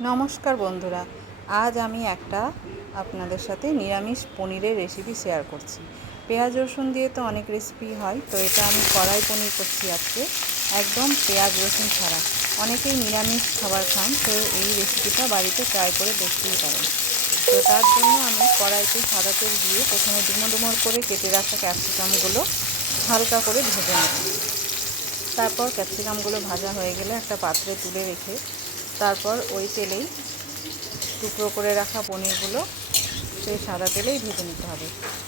নমস্কার বন্ধুরা, আজ আমি একটা আপনাদের সাথে নিরামিষ পনিরের রেসিপি শেয়ার করছি। পেঁয়াজ রসুন দিয়ে তো অনেক রেসিপি হয়, তো এটা আমি কড়াই পনির করছি আজকে, একদম পেঁয়াজ রসুন ছাড়া। অনেকেই নিরামিষ খাবার খান, তো এই রেসিপিটা বাড়িতে ট্রাই করে দেখতেই পারেন। তো তার জন্য আমি কড়াইতে সাদা তেল দিয়ে প্রথমে ডুমো ডুমো করে কেটে রাখা ক্যাপসিকামগুলো হালকা করে ভেজে নেব। তারপর ক্যাপসিকামগুলো ভাজা হয়ে গেলে একটা পাত্রে তুলে রেখে তারপর ওই তেলেই টুকরো করে রাখা পনিরগুলো সেই সাদা তেলেই ভেজে নিতে হবে।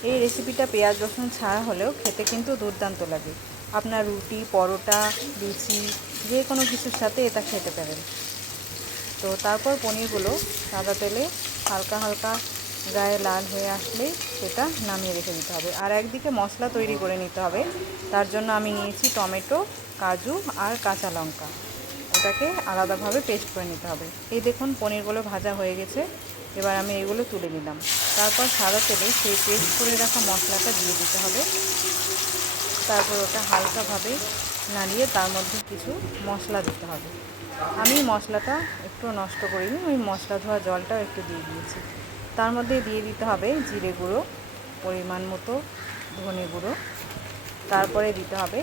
এই রেসিপিটা পেঁয়াজ রসুন ছাড়া হলেও খেতে কিন্তু দুর্দান্ত লাগে। আপনার রুটি, পরোটা, লুচি যে কোনো কিছুর সাথে এটা খেতে পারেন। তো তারপর পনিরগুলো সাদা তেলে হালকা হালকা গায়ে লাল হয়ে আসলেই সেটা নামিয়ে রেখে দিতে হবে। আর একদিকে মশলা তৈরি করে নিতে হবে। তার জন্য আমি নিয়েছি টমেটো, কাজু আর কাঁচা লঙ্কা। ওটাকে আলাদাভাবে পেস্ট করে নিতে হবে। এই দেখুন পনিরগুলো ভাজা হয়ে গেছে। এবার আমি এগুলো তুলে নিলাম। তারপর সাদা তেলে সেই পেস্ট করে রাখা মশলাটা দিয়ে দিতে হবে। তারপর ওটা হালকাভাবে নাড়িয়ে তার মধ্যে কিছু মশলা দিতে হবে। আমি মশলাটা একটু নষ্ট করিনি, ওই মশলা ধোয়া জলটাও একটু দিয়ে দিয়েছি। তার মধ্যে দিয়ে দিতে হবে জিরে গুঁড়ো, পরিমাণ মতো ধনে গুঁড়ো, তারপরে দিতে হবে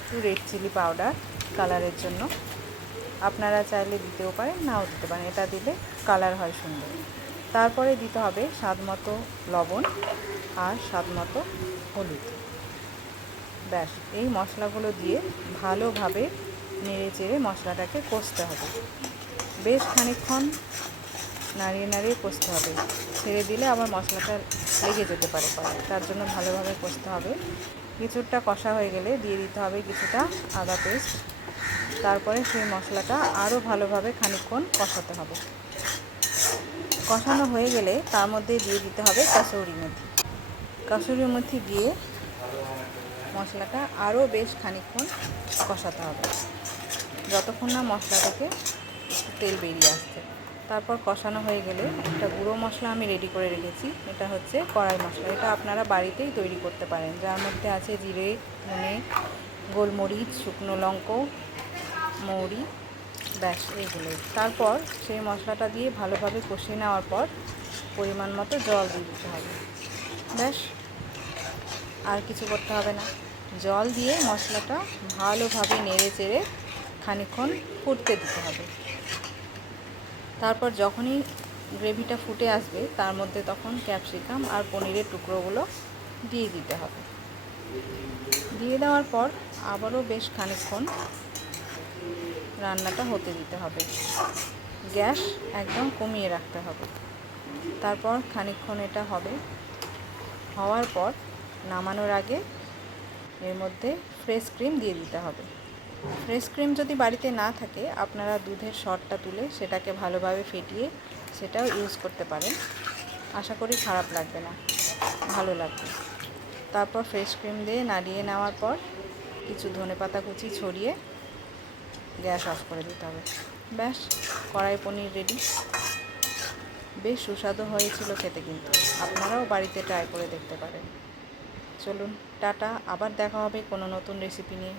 একটু রেড চিলি পাউডার কালারের জন্য। আপনারা চাইলে দিতেও পারেন, নাও দিতে পারেন, এটা দিলে কালার হয় সুন্দর। তারপরে দিতে হবে স্বাদ মতো লবণ আর স্বাদ মতো হলুদ। ব্যাস, এই মশলাগুলো দিয়ে ভালোভাবে নেড়ে চেড়ে মশলাটাকে কষতে হবে। বেশ খানিকক্ষণ নাড়িয়ে নাড়িয়ে কষতে হবে। ছেড়ে দিলে আবার মশলাটা লেগে যেতে পারে পরে, তার জন্য ভালোভাবে কষতে হবে। কিছুটা কষা হয়ে গেলে দিয়ে দিতে হবে কিছুটা আদা পেস্ট। তারপরে সেই মশলাটা আরও ভালোভাবে খানিকক্ষণ কষাতে হবে। কষানো হয়ে গেলে তার মধ্যে দিয়ে দিতে হবে কাসুরি মেথি। কাসুরি মেথি দিয়ে মশলাটা আরও বেশ খানিকক্ষণ কষাতে হবে, যতক্ষণ না মশলা থেকে একটু তেল বেরিয়ে আসছে। তারপর কষানো হয়ে গেলে একটা গুঁড়ো মশলা আমি রেডি করে রেখেছি। এটা হচ্ছে কড়াই মশলা। এটা আপনারা বাড়িতেই তৈরি করতে পারেন, যার মধ্যে আছে জিরে, ধনে, গোলমরিচ, শুকনো লঙ্কা, মৌরি, ব্যাস এইগুলোই। তারপর সেই মশলাটা দিয়ে ভালোভাবে কষিয়ে নেওয়ার পর পরিমাণ মতো জল দিয়ে দিতে হবে। ব্যাস, আর কিছু করতে হবে না। জল দিয়ে মশলাটা ভালোভাবে নেড়ে চেড়ে খানিকক্ষণ ফুটতে দিতে হবে। তারপর যখনই গ্রেভিটা ফুটে আসবে তার মধ্যে তখন ক্যাপসিকাম আর পনিরের টুকরোগুলো দিয়ে দিতে হবে। দিয়ে দেওয়ার পর আবারও বেশ খানিকক্ষণ রান্নাটা হতে দিতে হবে। গ্যাস একদম কমিয়ে রাখতে হবে। তারপর খানিকক্ষণ এটা হবে। হওয়ার পর নামানোর আগে এর মধ্যে ফ্রেশ ক্রিম দিয়ে দিতে হবে। ফ্রেশ ক্রিম যদি বাড়িতে না থাকে আপনারা দুধের সরটা তুলে সেটাকে ভালোভাবে ফেটিয়ে সেটাও ইউজ করতে পারেন। আশা করি খারাপ লাগবে না, ভালো লাগবে। তারপর ফ্রেশ ক্রিম দিয়ে নাড়িয়ে নেওয়ার পর কিছু ধনেপাতা কুচি ছড়িয়ে গ্যাস অফ করে দিতে হবে। ব্যাস, কড়াই পনির রেডি। বেশ সুস্বাদু হয়েছিল খেতে, কিন্তু আপনারাও বাড়িতে ট্রাই করে দেখতে পারেন। চলুন, টাটা, আবার দেখা হবে কোনো নতুন রেসিপি নিয়ে।